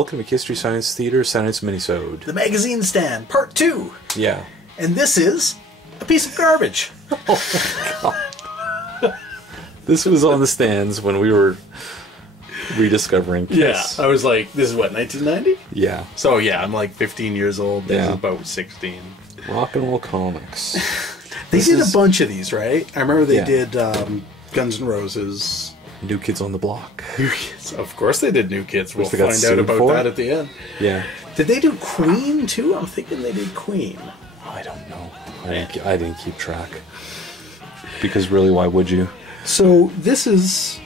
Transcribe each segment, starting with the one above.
Welcome to History Science Theater Science Minisode. The magazine stand, part 2. Yeah. And this is a piece of garbage. Oh my god. This was on the stands when we were rediscovering Kiss. Yeah, I was like, this is what, 1990? Yeah. So yeah, I'm like 15 years old. This is about 16. Rock and roll comics. They did a bunch of these, right? I remember they did Guns N' Roses. New Kids on the Block. New Kids. Of course they did New Kids. We'll they got find out about for that at the end. Yeah. Did they do Queen too? I'm thinking they did Queen. I don't know. I didn't keep track. Because really, why would you? So this is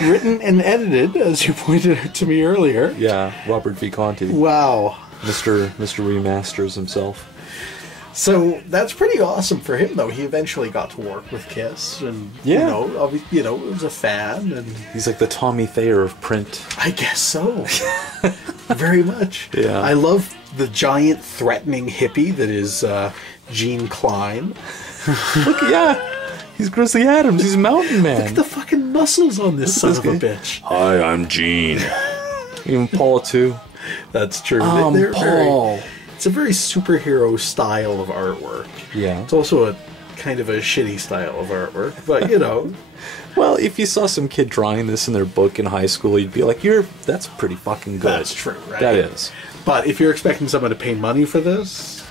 written and edited, as you pointed out to me earlier. Yeah, Robert V. Conti. Wow. Mr. Remasters himself. So that's pretty awesome for him, though. He eventually got to work with Kiss, and you know, was a fan, and he's like the Tommy Thayer of print. I guess so. Very much. Yeah. I love the giant, threatening hippie that is Gene Klein. Look, he's Grizzly Adams. He's Mountain Man. Look at the fucking muscles on this son of a bitch. Hi, I'm Gene. Even Paul too. That's true. They're Paul. It's a very superhero style of artwork. Yeah. It's also a kind of a shitty style of artwork, but you know. Well, if you saw some kid drawing this in their book in high school, you'd be like, that's pretty fucking good. That's true, right? That is. But if you're expecting someone to pay money for this...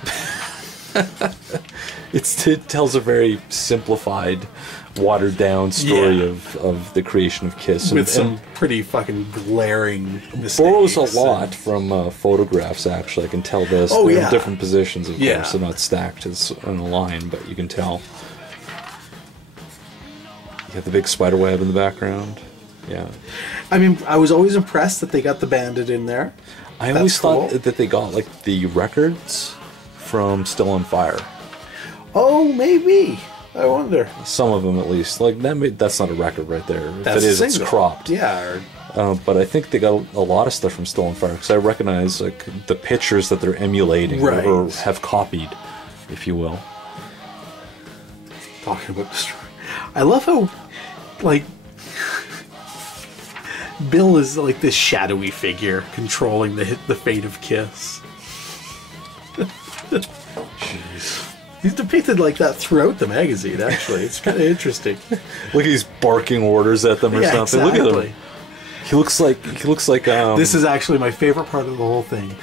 It tells a very simplified, watered-down story of the creation of Kiss. With some pretty fucking glaring mistakes. Borrows a lot from photographs, actually. I can tell this. Oh, They're in different positions, of yeah. course. They're not stacked as on a line, but you can tell. You have the big spider web in the background. Yeah. I mean, I was always impressed that they got the Bandit in there. I always thought that they got, like, the records from Still on Fire. Oh, maybe. I wonder. Some of them, at least. Like that's not a record right there. That's if it is, it's cropped. Yeah. But I think they got a lot of stuff from Still on Fire because I recognize like the pictures that they're emulating or have copied, if you will. Talking about destroy. I love how, like, Bill is like this shadowy figure controlling the fate of Kiss. Jeez. He's depicted like that throughout the magazine, actually. It's kind of interesting. Look, he's barking orders at them or something. Exactly. Look at him. He looks like This is actually my favorite part of the whole thing.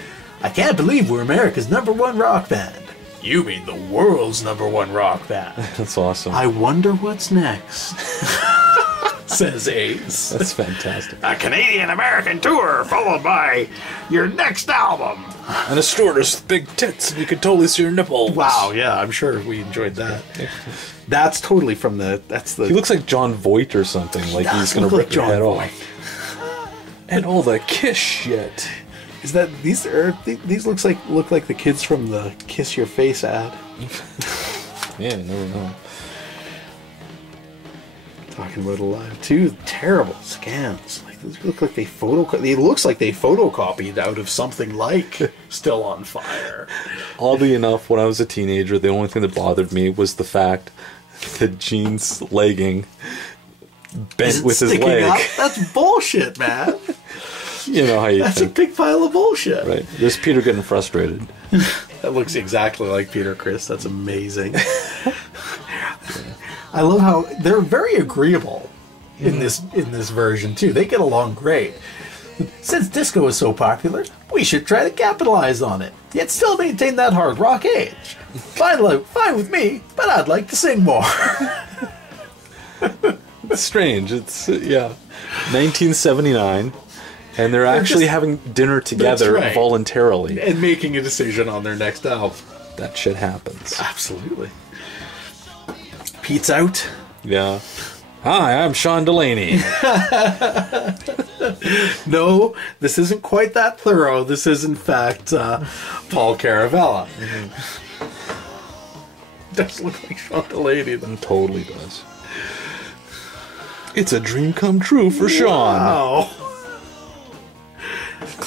I can't believe we're America's #1 rock band. You mean the world's #1 rock band. That's awesome. I wonder what's next. Says Ace. That's fantastic. A Canadian-American tour followed by your next album. And a stewardess with big tits and you could totally see her nipples. Wow, yeah, I'm sure we enjoyed that. That's totally from the... He looks like John Voight or something. Like he's going to rip your head off. And all the Kiss shit. Is that... These look like the kids from the Kiss Your Face ad. Yeah, you never know. Talking about Alive 2, terrible scans. Like these look like it looks like they photocopied out of something like Still on Fire. Oddly enough, when I was a teenager, the only thing that bothered me was the fact that Gene's legging bent with his leg. Up? That's bullshit, man. You know how you That's think. a big pile of bullshit. Right. There's Peter getting frustrated. That looks exactly like Peter Criss. That's amazing. I love how they're very agreeable in this version too. They get along great. Since disco is so popular, we should try to capitalize on it, yet still maintain that hard rock age. Fine with me, but I'd like to sing more. It's strange. It's 1979, and they're actually having dinner together voluntarily and making a decision on their next album. That shit happens. Absolutely. Pete's out. Yeah. Hi, I'm Sean Delaney. No, this isn't quite that thorough. This is, in fact, Paul Caravella. Does look like Sean Delaney, though. It totally does. It's a dream come true for Sean. Wow.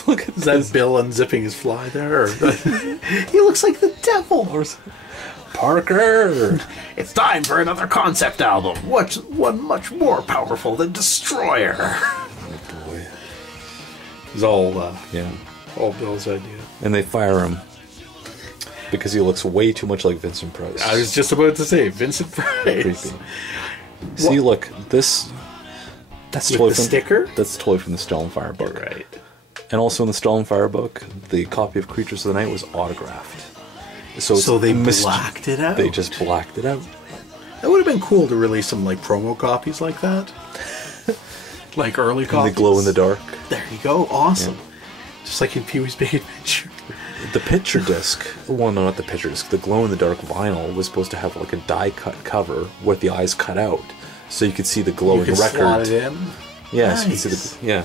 Look at that Bill unzipping his fly there? He looks like the devil. Parker! It's time for another concept album. One much more powerful than Destroyer. Oh boy. It's all, All Bill's idea. And they fire him because he looks way too much like Vincent Price. I was just about to say Vincent Price. Creepy. See, look, this. That's With toy the from sticker? That's toy from the Stolenfire book. Right. And also in the Stolenfire book, the copy of Creatures of the Night was autographed. So they blacked it out. They just blacked it out. That would have been cool to release some like promo copies like that. Like early copies. And they glow in the dark. There you go. Awesome. Yeah. Just like in Pee-wee's Big Adventure. The picture disc, well, no, not the picture disc, the glow in the dark vinyl was supposed to have like a die cut cover with the eyes cut out. So you could see the glowing record. Slot it in. Yeah, nice. so you could see the,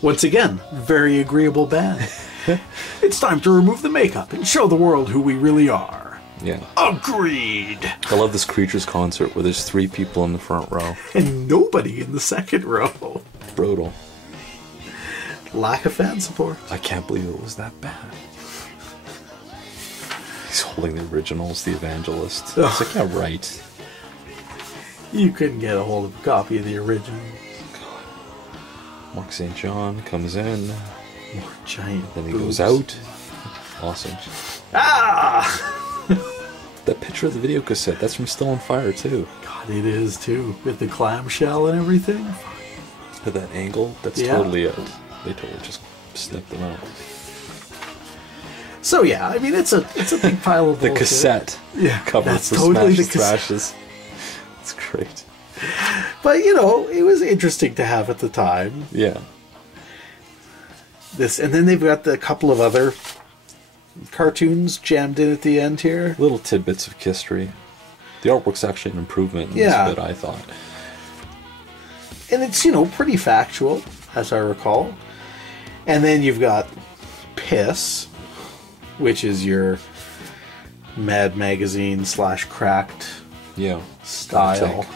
Once again, very agreeable band. It's time to remove the makeup and show the world who we really are. Yeah. Agreed. I love this Creatures concert where there's 3 people in the front row. And nobody in the second row. Brutal. Lack of fan support. I can't believe it was that bad. He's holding the originals, the Evangelist. It's like, yeah, right. You couldn't get a hold of a copy of the original. Mark St. John comes in. More giant Then he boobs. goes out. Awesome. Ah! That picture of the video cassette, that's from Still on Fire, too. God, it is, too. With the clamshell and everything. At that angle, that's totally it. They totally just snipped them out. So, yeah, I mean, it's a big pile of The bullshit. cassette cover that's for totally the Smashes cassette. Thrashes. It's great. But, you know, it was interesting to have at the time. Yeah. This, and then they've got a couple of other cartoons jammed in at the end here. Little tidbits of history. The artwork's actually an improvement in this bit, I thought. And it's, you know, pretty factual, as I recall. And then you've got Piss, which is your Mad Magazine / Cracked style.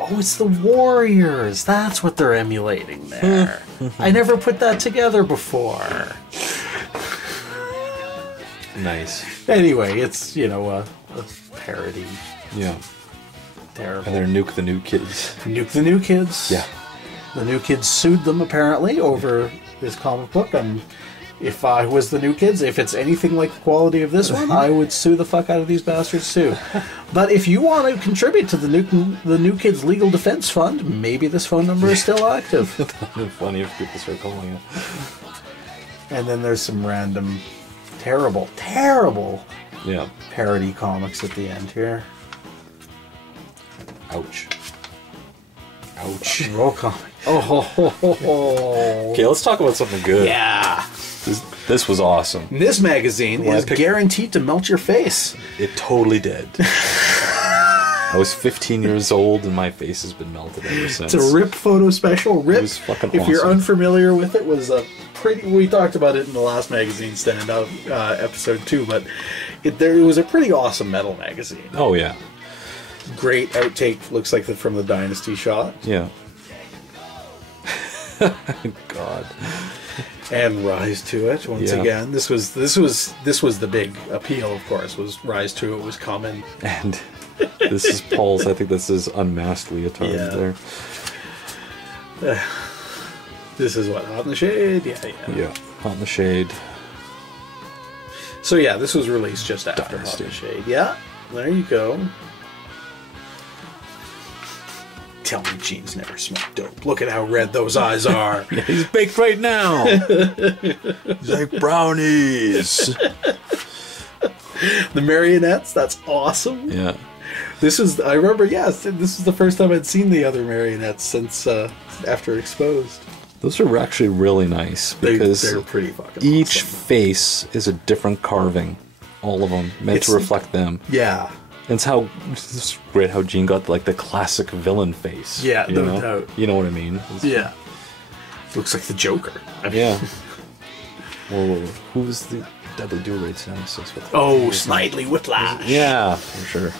Oh, it's the Warriors. That's what they're emulating there. I never put that together before. Nice. Anyway, it's, you know, a parody. Yeah. Terrible. And they're Nuke the New Kids. Nuke the New Kids. Yeah. The New Kids sued them, apparently, over this comic book. And if I was the New Kids, if it's anything like the quality of this one, I would sue the fuck out of these bastards, too. But if you want to contribute to the New Kids Legal Defense Fund, maybe this phone number is still active. It'd be funny if people start calling it. And then there's some random, terrible parody comics at the end here. Ouch. Ouch. Roll comic. Oh. Okay, let's talk about something good. Yeah. This was awesome. This magazine is guaranteed to melt your face. It totally did. I was 15 years old and my face has been melted ever since. It's a RIP photo special. RIP, It was fucking if you're awesome. unfamiliar with it, was a pretty... We talked about it in the last magazine stand-up episode 2, but it was a pretty awesome metal magazine. Oh, yeah. Great outtake, looks like from the Dynasty shot. Yeah. God. And Rise to It once again. This was the big appeal, of course. Was Rise to It was coming. And this is Paul's. I think this is unmasked leotard there. This is what, Hot in the Shade. Yeah. Hot in the Shade. So yeah, this was released just after Dynasty. Hot in the Shade. Yeah, there you go. Tell me Gene's never smoked dope. Look at how red those eyes are. He's baked right now. He's like brownies. The marionettes, that's awesome. Yeah. I remember, this is the first time I'd seen the other marionettes since after Exposed. Those are actually really nice because they're pretty fucking each awesome. face is a different carving. All of them meant to reflect them. Yeah. And it's great how Gene got like the classic villain face. Yeah, you no know? doubt. You know what I mean? Yeah. Looks like the Joker. I mean, Yeah. Well, who was the Deadly Duel Rates nemesis? Snidely Whiplash. Yeah, for sure.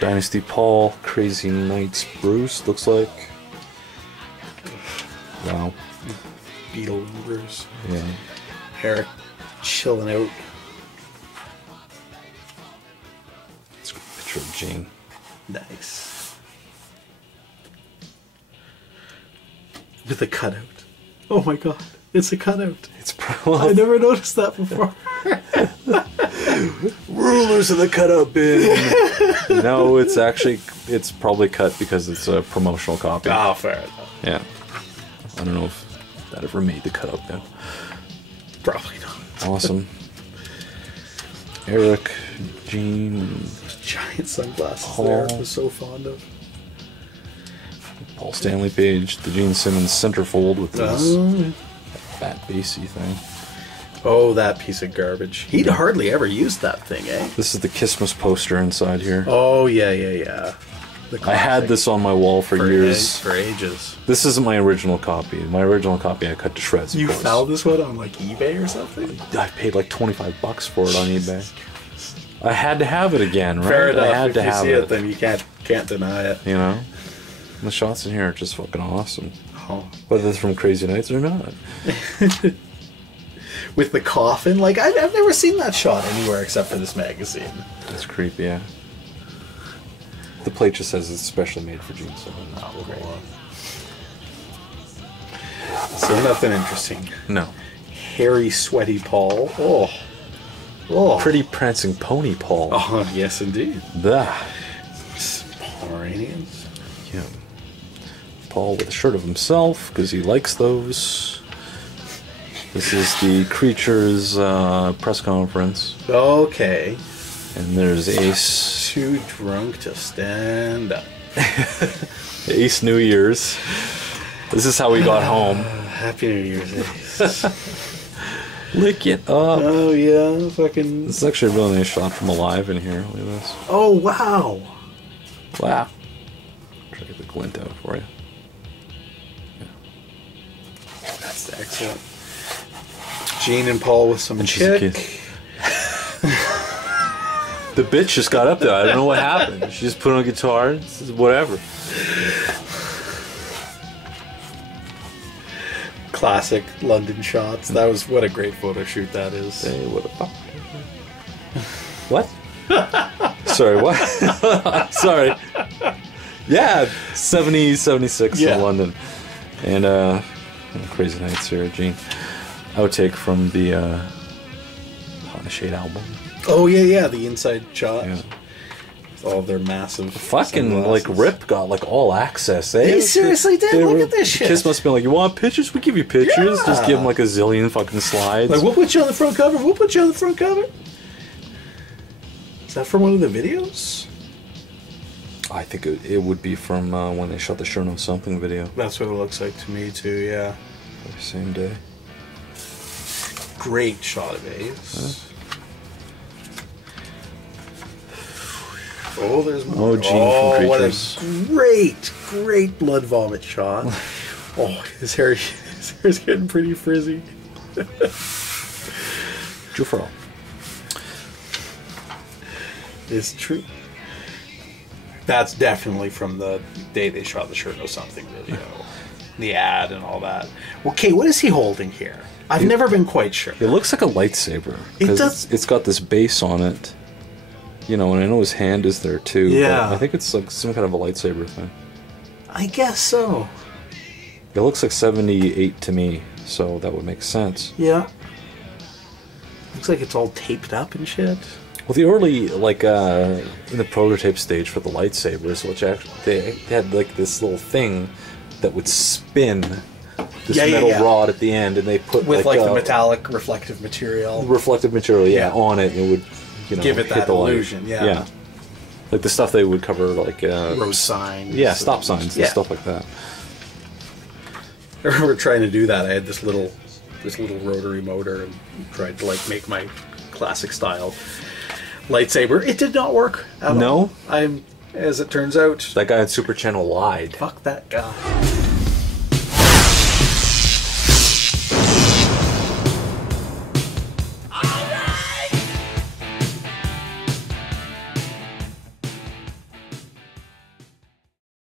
Dynasty Paul, Crazy Knights Bruce, looks like. Wow. Beetle and Bruce. Yeah. Eric chilling out. It's a picture of Gene. Nice. With a cutout. Oh my god, it's a cutout. It's probably I never noticed that before. rulers in the cutout bin. No, it's probably cut because it's a promotional copy. Ah, fair enough. Yeah. I don't know if that ever made the cutout bin. Probably not. Awesome. Eric, Gene, Giant sunglasses Paul. there. I was so fond of. Paul Stanley page, the Gene Simmons centerfold with this Oh. fat bassy thing. Oh, that piece of garbage. He'd hardly ever used that thing, eh? This is the Christmas poster inside here. Oh, yeah. The I had classic. this on my wall for years. For ages. This isn't my original copy. My original copy I cut to shreds. Of You course. found this one on like eBay or something? I paid like $25 for it on eBay. I had to have it again, right? Fair enough. I had if to you have see it. it, then you can't deny it. You know, the shots in here are just fucking awesome. Oh. Whether it's from Crazy Nights or not. With the coffin, like I've never seen that shot anywhere except for this magazine. That's creepy. Yeah. The plate just says it's specially made for Gene Simmons. Oh, great. So nothing interesting. No. Hairy, sweaty Paul. Oh. Pretty prancing pony Paul. Oh, yes, indeed. Blah. Pomeranians. Yeah. Paul with a shirt of himself because he likes those. This is the Creatures press conference. Okay. And there's Ace. Too drunk to stand up. Ace New Year's. This is how we got home. Happy New Year's, Ace. Lick it up. Oh, yeah. Fucking. This is actually a really nice shot from alive in here. Look at this. Oh, wow. Wow. Try to get the glint out for you. That's excellent. Gene and Paul with some she's a chick. kid. The bitch just got up there. I don't know what happened. She just put on a guitar. This is whatever. Classic London shots. That was what a great photo shoot that is. Hey, what the fuck? What? Sorry, what? Sorry. Yeah, 70, 76 Yeah. in London. And Crazy Nights here, Gene. Outtake from the Hot in the Shade album. Oh yeah, the inside shot. Yeah. With all their massive Fucking sunglasses. like Rip got like all access. Eh? They seriously did? Look at this shit. Kiss must have been like, you want pictures? We give you pictures. Yeah. Just give them like a zillion fucking slides. Like, we'll put you on the front cover. We'll put you on the front cover. Is that from one of the videos? I think it would be from when they shot the Sure Know Something video. That's what it looks like to me too. Yeah. Same day. Great shot of Ace. Oh, there's more. Oh, Gene from what a Creatures. great blood vomit shot. Oh, his hair's getting pretty frizzy. Jufro. It's true. That's definitely from the day they shot the Sure Know Something video. The ad and all that. Okay, what is he holding here? I've never been quite sure. It looks like a lightsaber. It 'cause does. It's got this base on it. You know, and I know his hand is there too. Yeah. But I think it's like some kind of a lightsaber thing. I guess so. It looks like 78 to me, so that would make sense. Yeah. Looks like it's all taped up and shit. Well, the early, like, in the prototype stage for the lightsabers, which actually, they had, like, this little thing that would spin this metal rod at the end, and they put, With like the metallic reflective material. reflective material, Yeah. on it, and it would, you know, Give it hit that the light. illusion, yeah. Yeah. Like the stuff they would cover, like, Road signs. yeah, stop signs and stuff like that. I remember trying to do that. I had this little rotary motor and tried to like make my classic style lightsaber. It did not work at all. No? As it turns out, That guy on Super Channel lied. fuck that guy.